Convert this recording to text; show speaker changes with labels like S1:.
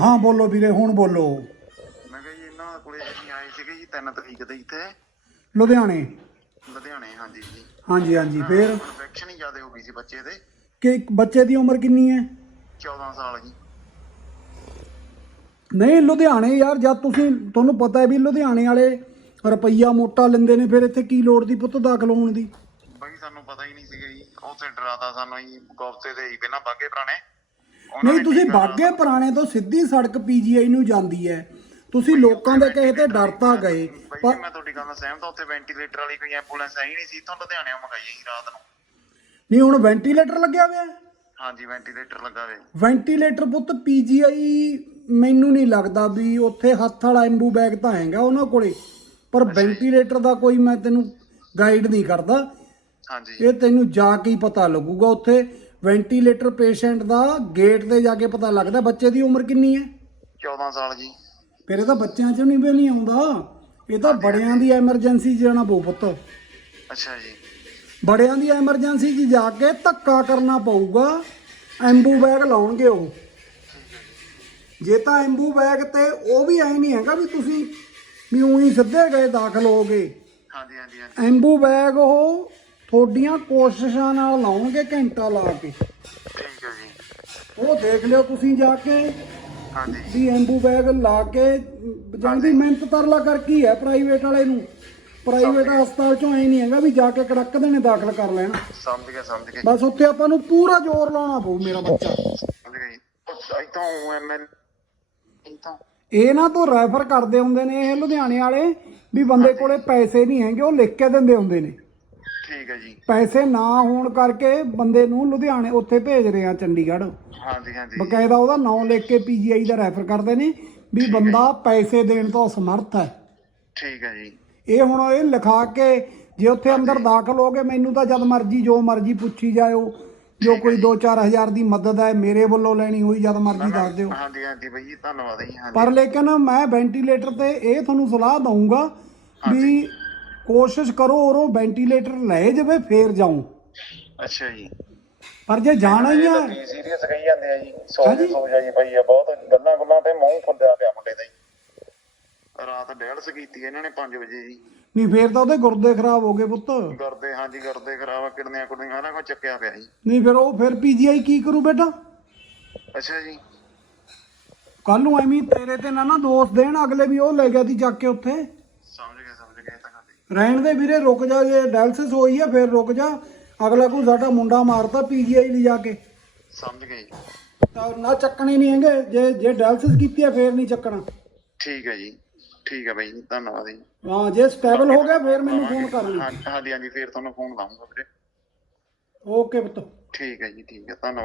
S1: ਹਾਂ ਬੋਲੋ ਵੀਰੇ ਹੁਣ ਬੋਲੋ।
S2: ਮੈਂ ਕਿਹਾ ਜੀ ਇਹਨਾਂ ਕੋਲੇ ਜੀ ਆਏ ਸੀਗੇ ਜੀ 3 ਤਰੀਕ ਦੇ ਇੱਥੇ।
S1: ਲੁਧਿਆਣੇ?
S2: ਲੁਧਿਆਣੇ ਹਾਂਜੀ ਜੀ।
S1: ਹਾਂਜੀ ਹਾਂਜੀ ਫੇਰ?
S2: ਇਨਫੈਕਸ਼ਨ ਹੀ ਜ਼ਿਆਦਾ ਹੋ ਗਈ ਸੀ ਬੱਚੇ ਦੇ।
S1: ਕਿ ਬੱਚੇ ਦੀ ਉਮਰ ਕਿੰਨੀ ਹੈ?
S2: 14 ਸਾਲ ਜੀ।
S1: ਨਹੀਂ ਲੁਧਿਆਣੇ ਯਾਰ ਜਦ ਤੁਸੀਂ ਤੁਹਾਨੂੰ ਪਤਾ ਹੈ ਵੀ ਲੁਧਿਆਣੇ ਵਾਲੇ ਰੁਪਈਆ ਮੋਟਾ ਲੈਂਦੇ ਨੇ ਫਿਰ ਇੱਥੇ ਕੀ ਲੋੜ ਦੀ ਪੁੱਤ ਦਾਖਲ ਹੋਣ ਦੀ?
S2: ਬਾਈ ਸਾਨੂੰ ਪਤਾ ਹੀ ਨਹੀਂ ਸੀਗਾ ਜੀ। ਉੱਥੇ ਡਰਾਤਾ ਸਾਨੂੰ ਜੀ ਗੋਫਤੇ ਦੇ ਹੀ ਬਿਨਾਂ ਬਾਗੇ ਪੁਰਾਣੇ।
S1: ਨਹੀਂ ਤੁਸੀਂ ਬਾਗੇ ਪੁਰਾਣੇ ਤੋਂ ਸਿੱਧੀ ਸੜਕ ਪੀਜੀਆਈ ਨੂੰ ਜਾਂਦੀ ਹੈ। ਤੁਸੀਂ ਲੋਕਾਂ ਦੇ ਕਹੇ ਤੇ ਡਰਤਾ ਗਏ ਪਰ
S2: ਮੈਂ ਤੁਹਾਡੀ ਗੱਲ ਨਾਲ ਸਹਿਮਤ ਹਾਂ ਉੱਥੇ ਵੈਂਟੀਲੇਟਰ ਵਾਲੀ ਕੋਈ ਐਂਬੂਲੈਂਸ ਹੀ ਨਹੀਂ ਸੀ ਇੱਥੋਂ ਲੁਧਿਆਣਿਓਂ ਮੰਗਾਈ ਜੀ ਰਾਤ ਨੂੰ।
S1: ਨਹੀਂ ਹੁਣ ਵੈਂਟੀਲੇਟਰ ਲੱਗਿਆ ਹੋਇਆ ਹੈ?
S2: ਹਾਂਜੀ ਵੈਂਟੀਲੇਟਰ ਲੱਗਾ ਵੇ
S1: ਵੈਂਟੀਲੇਟਰ ਪੁੱਤ ਪੀਜੀਆਈ ਮੈਨੂੰ ਨਹੀਂ ਲੱਗਦਾ ਵੀ ਉੱਥੇ ਹੱਥ ਵਾਲਾ ਐਂਬੂ ਬੈਗ ਤਾਂ ਹੈਗਾ ਉਹਨਾਂ ਕੋਲੇ ਪਰ ਵੈਂਟੀਲੇਟਰ ਦਾ ਕੋਈ ਮੈਂ ਤੈਨੂੰ ਗਾਈਡ ਨਹੀਂ ਕਰਦਾ।
S2: ਹਾਂਜੀ।
S1: ਇਹ ਤੈਨੂੰ ਜਾ ਕੇ ਹੀ ਪਤਾ ਲੱਗੂਗਾ ਉੱਥੇ। ਵੈਂਟੀਲੇਟਰ ਪੇਸ਼ੈਂਟ ਦਾ ਗੇਟ ਤੇ ਜਾ ਕੇ ਪਤਾ ਲੱਗਦਾ ਬੱਚੇ ਦੀ ਉਮਰ ਕਿੰਨੀ ਹੈ?
S2: 14 ਸਾਲ ਜੀ।
S1: ਫਿਰ ਇਹ ਤਾਂ ਬੱਚਿਆਂ 'ਚ ਨਹੀਂ ਵੀ ਨਹੀਂ ਆਉਂਦਾ। ਇਹ ਤਾਂ ਬੜਿਆਂ ਦੀ ਐਮਰਜੈਂਸੀ ਜਾਣਾ ਪਊ ਪੁੱਤ।
S2: ਅੱਛਾ ਜੀ।
S1: ਬੜਿਆਂ ਦੀ ਐਮਰਜੈਂਸੀ 'ਚ ਜਾ ਕੇ ਧੱਕਾ ਕਰਨਾ ਪਊਗਾ। ਐਂਬੂ ਬੈਗ ਲਾਉਣਗੇ ਉਹ। ਜੇ ਤਾਂ ਐਂਬੂ ਬੈਗ ਤੇ ਉਹ ਵੀ ਐ ਨਹੀਂ ਹੈਗਾ ਵੀ ਤੁਸੀਂ ਵੀ ਉਹੀ ਸਿੱਧੇ ਗਏ ਦਾਖਲ ਹੋਗੇ
S2: ਹਾਂਜੀ ਹਾਂਜੀ।
S1: ਐਂਬੂ ਬੈਗ ਉਹ ਤੁਹਾਡੀਆਂ ਕੋਸ਼ਿਸ਼ਾਂ ਨਾਲ ਲਾਉਣਗੇ ਘੰਟਾ ਲਾ ਕੇ।
S2: ਠੀਕ ਹੈ ਜੀ।
S1: ਉਹ ਦੇਖ ਲਿਓ ਤੁਸੀਂ ਜਾ ਕੇ
S2: ਹਾਂਜੀ।
S1: ਵੀ ਐਂਬੂ ਬੈਗ ਲਾ ਕੇ ਜਾਂਦੀ ਮਿਹਨਤ ਤਰਲਾ ਕਰ ਕੀ ਹੈ ਪ੍ਰਾਈਵੇਟ ਵਾਲੇ ਨੂੰ? ਪ੍ਰਾਈਵੇਟ ਹਸਪਤਾਲ ਚੋਂ ਐ ਨਹੀਂ ਹੈਗਾ ਵੀ ਜਾ ਕੇ ਕੜਕਦੇ ਨੇ ਦਾਖਲ ਕਰ ਲੈਣਾ।
S2: ਸਮਝ ਗਿਆ ਸਮਝ ਗਿਆ
S1: ਬਸ ਉੱਥੇ ਆਪਾਂ ਨੂੰ ਪੂਰਾ ਜ਼ੋਰ ਲਾਉਣਾ ਪਊ ਮੇਰਾ ਬੱਚਾ।
S2: ਸਮਝ ਗਿਆ ਜੀ। ਇਥੋਂ ਐਮਐਲ ਇਥੋਂ।
S1: ਇਹ ਨਾ ਤੋਂ ਰੈਫਰ ਕਰਦੇ ਹੁੰਦੇ ਨੇ ਇਹ ਲੁਧਿਆਣੇ ਵਾਲੇ ਵੀ ਬੰਦੇ ਕੋਲੇ ਪੈਸੇ ਨਹੀਂ ਹੈਗੇ ਉਹ ਲਿਖ ਕੇ ਦਿੰਦੇ ਹੁੰਦੇ ਨੇ।
S2: ਠੀਕ ਹੈ ਜੀ।
S1: ਪੈਸੇ ਨਾ ਹੋਣ ਕਰਕੇ ਬੰਦੇ ਨੂੰ ਲੁਧਿਆਣੇ ਉੱਥੇ ਭੇਜ ਰਹੇ ਆ ਚੰਡੀਗੜ੍ਹ।
S2: ਹਾਂਜੀ ਹਾਂਜੀ।
S1: ਬਕਾਇਦਾ ਉਹਦਾ ਨਾਂ ਲਿਖ ਕੇ ਪੀਜੀਆਈ ਦਾ ਰੈਫਰ ਕਰਦੇ ਨੇ ਵੀ ਬੰਦਾ ਪੈਸੇ ਦੇਣ ਤੋਂ ਅਸਮਰਥ ਹੈ।
S2: ਠੀਕ ਹੈ ਜੀ।
S1: ਇਹ ਹੁਣ ਇਹ ਲਿਖਾ ਕੇ ਜੇ ਉੱਥੇ ਅੰਦਰ ਦਾਖਲ ਹੋ ਗਏ ਮੈਨੂੰ ਤਾਂ ਜਦ ਮਰਜ਼ੀ ਜੋ ਮਰਜ਼ੀ ਪੁੱਛੀ ਜਾਇਓ। ਜੋ ਕੋਈ 2-4000 ਦੀ ਮਦਦ ਹੈ ਮੇਰੇ ਵੱਲੋਂ ਲੈਣੀ ਹੋਈ ਜਦ ਮਰਜ਼ੀ ਦੱਸ ਦਿਓ।
S2: ਹਾਂਜੀ ਹਾਂਜੀ ਬਾਈ ਜੀ ਧੰਨਵਾਦ ਜੀ ਹਾਂਜੀ।
S1: ਪਰ ਲੇਕਿਨ ਮੈਂ ਵੈਂਟੀਲੇਟਰ ਤੇ ਇਹ ਤੁਹਾਨੂੰ ਸਲਾਹ ਦਊਂਗਾ ਵੀ ਕੋਸ਼ਿਸ਼ ਕਰੋ ਔਰੋਂ ਵੈਂਟੀਲੇਟਰ ਲੈ ਜਾਵੇ ਫੇਰ ਜਾਉਂ
S2: ਅੱਛਾ ਜੀ।
S1: ਪਰ ਜੇ ਜਾਣਾ ਹੀ ਆ
S2: ਸੀਰੀਅਸ ਕਹੀ ਜਾਂਦੇ ਆ ਜੀ। ਸੌ
S1: ਹਾਂਜੀ।
S2: ਸੌ ਜਾਈ ਪਈ ਆ ਬਹੁਤ ਗੱਲਾਂ ਗੁੱਲਾਂ ਤੇ ਮੂੰਹ ਫੁੱਲਿਆ ਪਿਆ ਮੁੰਡੇ ਦਾ ਜੀ। ਰਾਤ ਡੈਲਸ ਕੀਤੀ ਇਹਨਾਂ ਨੇ 5 ਵਜੇ ਜੀ।
S1: ਨਹੀਂ ਫੇਰ ਤਾਂ ਉਹਦੇ ਗੁਰਦੇ ਖਰਾਬ ਹੋ ਗਏ ਪੁੱਤ।
S2: ਕਰਦੇ ਹਾਂਜੀ ਕਰਦੇ ਖਰਾਬ ਕਿਡਨੀਆਂ ਕੁੜਨੀਆਂ ਸਾਰਾ ਕੁਝ ਚੱਕਿਆ ਪਿਆ ਜੀ।
S1: ਨਹੀਂ ਫਿਰ ਉਹ ਫਿਰ ਪੀਜੀਆਈ ਕੀ ਕਰੂ ਬੇਟਾ?
S2: ਅੱਛਾ ਜੀ।
S1: ਕੱਲ ਨੂੰ ਐਵੇਂ ਹੀ ਤੇਰੇ ਤੇ ਨਾ ਨਾ ਦੋਸ਼ ਦੇਣ ਅਗਲੇ ਵੀ ਉਹ ਲੈ ਗਿਆ ਤੀ ਚੱਕ ਕੇ ਉੱਥੇ
S2: ਸਮਝ ਗਿਆ ਸਮਝ ਗਿਆ ਇਹ ਤਾਂ ਗੱਲ ਜੀ।
S1: ਰਹਿਣ ਦੇ ਵੀਰੇ ਰੁਕ ਜਾ ਜੇ ਡਾਇਲਸਿਸ ਹੋਈ ਆ ਫਿਰ ਰੁਕ ਜਾ। ਅਗਲਾ ਕੋਈ ਸਾਡਾ ਮੁੰਡਾ ਮਾਰਤਾ ਪੀਜੀਆਈ ਲਿਜਾ ਕੇ।
S2: ਸਮਝ ਗਏ।
S1: ਤਾਂ ਨਾ ਚੱਕਣੇ ਨਹੀਂ ਹੈਗੇ ਜੇ ਜੇ ਡਾਇਲਸਿਸ ਕੀਤੀ ਆ ਫੇਰ ਨਹੀਂ ਚੱਕਣਾ।
S2: ਠੀਕ ਹੈ ਜੀ। ਠੀਕ ਹੈ ਬਾਈ ਧੰਨਵਾਦ ਜੀ।
S1: ਹਾਂ ਜੇ ਸਟੇਬਲ ਹੋ ਗਿਆ ਫੇਰ ਮੈਨੂੰ ਫੋਨ ਕਰ ਲਈ
S2: ਹਾਂ- ਹਾਂਜੀ ਹਾਂਜੀ ਫੇਰ ਤੁਹਾਨੂੰ ਫੋਨ ਲਾਉਂਗਾ ਵੀਰੇ।
S1: ਓਕੇ ਪੁੱਤ।
S2: ਠੀਕ ਹੈ ਜੀ ਠੀਕ ਹੈ ਧੰਨਵਾਦ।